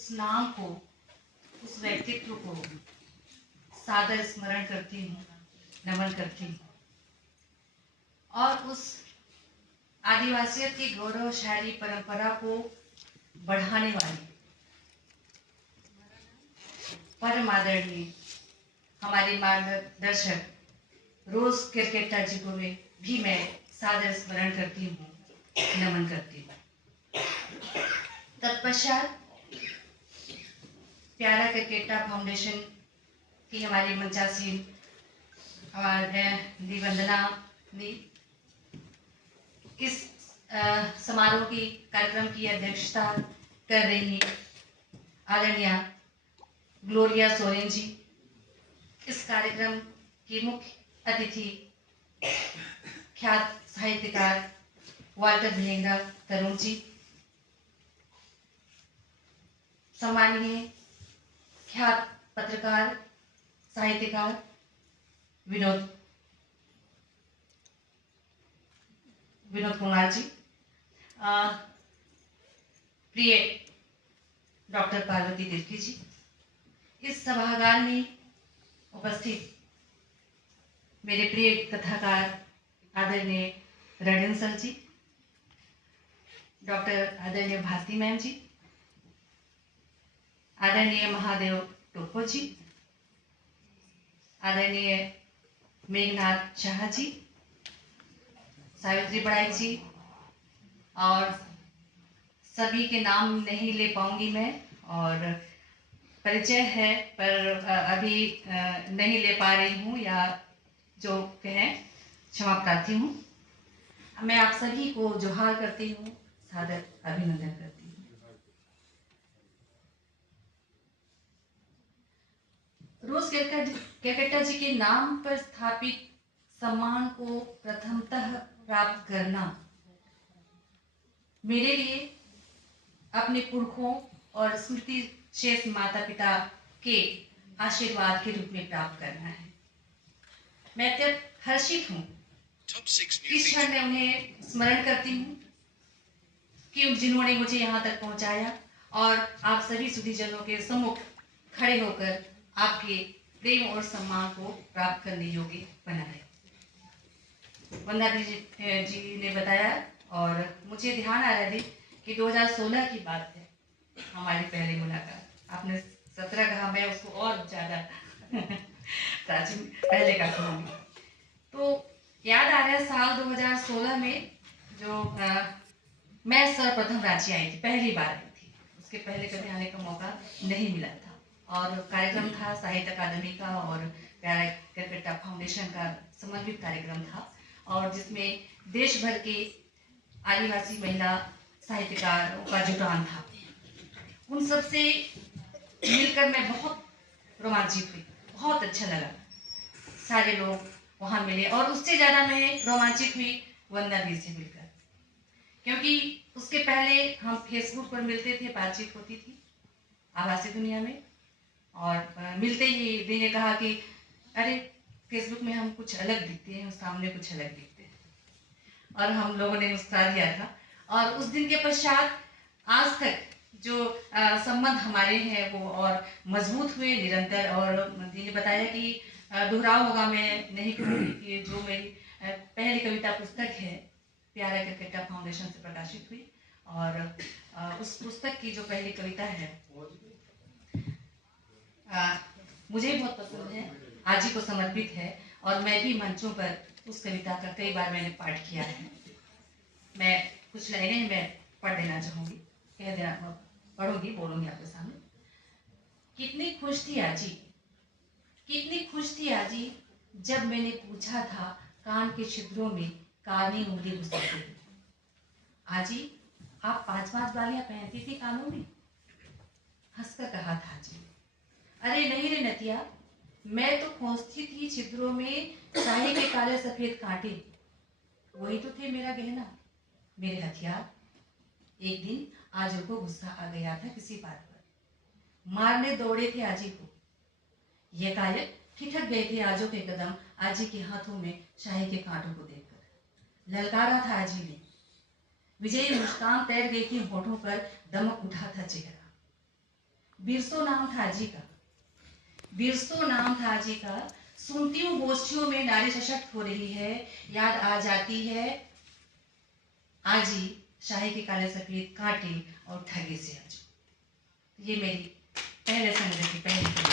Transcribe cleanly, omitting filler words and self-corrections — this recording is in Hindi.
उस नाम को, उस व्यक्तित्व को सादर स्मरण करती हूँ, नमन करती हूँ। और उस आदिवासियत की गौरवशाली परंपरा को बढ़ाने वाली परम आदरणीय हमारी मार्गदर्शक रोज केरकेट्टा जी को भी मैं सादर स्मरण करती हूँ, नमन करती हूँ। तत्पश्चात प्यारा केरकेट्टा फाउंडेशन की हमारी मंचासीन हमारे वंदना दी इस समारोह की कार्यक्रम की अध्यक्षता कर रही आदरणीय ग्लोरिया सोरेन जी, इस कार्यक्रम की मुख्य अतिथि ख्यात साहित्यकार वाल्टर भेंगरा तरुण जी, सम्माननीय ख्यात पत्रकार साहित्यकार विनोद कुमार जी, प्रिय डॉक्टर पार्वती तिर्की जी, इस सभागार में उपस्थित मेरे प्रिय कथाकार आदरणीय रणन सर जी, डॉक्टर आदरणीय भारती मैम जी, आदरणीय महादेव टोपो जी, आदरणीय मेघनाथ शाह जी, सावित्री बड़ाई जी, और सभी के नाम नहीं ले पाऊंगी मैं, और परिचय है पर अभी नहीं ले पा रही हूँ, या जो कहें क्षमा प्रार्थी हूँ। मैं आप सभी को जोहार करती हूँ, सादर अभिनंदन करती हूँ। रोज केरकेट्टा जी के नाम पर स्थापित सम्मान को प्रथमतः प्राप्त करना मेरे लिए अपने पुरखों और स्मृति शेष माता पिता के आशीर्वाद के रूप में प्राप्त करना है। मैं अत्यंत हर्षित हूँ इस क्षण में उन्हें स्मरण करती हूँ कि जिन्होंने मुझे यहाँ तक पहुँचाया, और आप सभी सुधीजनों के सम्मुख खड़े होकर आपके प्रेम और सम्मान को प्राप्त करने योग्य बनाया। वंदना जी ने बताया, और मुझे ध्यान आ रहा थी कि 2016 की बात है हमारी पहली मुलाकात। आपने 17 कहा, मैं उसको और ज़्यादा प्राचीन पहले का कहूँगी। तो याद आ रहा है साल 2016 में जो मैं सर्वप्रथम रांची आई थी, पहली बार आई थी। उसके पहले कभी आने का मौका नहीं मिला था, और कार्यक्रम था साहित्य अकादमी का और प्यारा केरकेट्टा फाउंडेशन का समन्वित कार्यक्रम था, और जिसमें देश भर के आदिवासी महिला साहित्यकारों का जुटान था। उन सबसे मिलकर मैं बहुत रोमांचित हुई, बहुत अच्छा लगा, सारे लोग वहाँ मिले, और उससे ज़्यादा मैं रोमांचित हुई वंदना दी से मिलकर, क्योंकि उसके पहले हम फेसबुक पर मिलते थे, बातचीत होती थी आभासी दुनिया में, और मिलते ही दी ने कहा कि अरे फेसबुक में हम कुछ अलग दिखते हैं और सामने कुछ अलग दिखते हैं, और हम लोगों ने मुस्कुरा दिया था। और उस दिन के पश्चात आज तक जो संबंध हमारे हैं वो और मजबूत हुए निरंतर। और दी ने बताया कि दोहराव होगा, मैं नहीं कहूँगी कि जो मेरी पहली कविता पुस्तक है प्यारा केरकेट्टा फाउंडेशन से प्रकाशित हुई, और उस पुस्तक की जो पहली कविता है मुझे बहुत पसंद है, आज ही को समर्पित है, और मैं भी मंचों पर उस कविता का कई बार मैंने पाठ किया है। मैं कुछ लाइनें मैं पढ़ देना चाहूँगी, कह देना पढ़ूंगी, बोलूँगी आपके सामने। कितनी खुश थी आजी, कितनी खुश थी आजी, जब मैंने पूछा था कान के छिद्रों में काली उंगली घुसाती थी। आजी आप 5-5 बालियां पहनती थी कानों में? हंसकर कहा था आजी, अरे नहीं रे नतिया, मैं तो खोजती थी छिद्रों में शाही के काले सफेद कांटे, वही तो थे मेरा गहना, मेरे हथियार। एक दिन आजू को गुस्सा आ गया था किसी बात पर, मारने दौड़े थे आजी को। यकायक ठिठक गए थे आजो के कदम आजी के हाथों में शाही के कांटों को देखकर। ललकारा था आजी ने, विजयी मुस्कान तैर गई थी होठों पर, दमक उठा था चेहरा। बिरसो नाम था जी का, बिरसो नाम था जी का। सुनती हूँ गोष्ठियों में नारी सशक्त हो रही है, याद आ जाती है आजी, शाही के काले सफेद कांटे और ठगे से आज। ये मेरी पहले संग्रह की पहली कविता।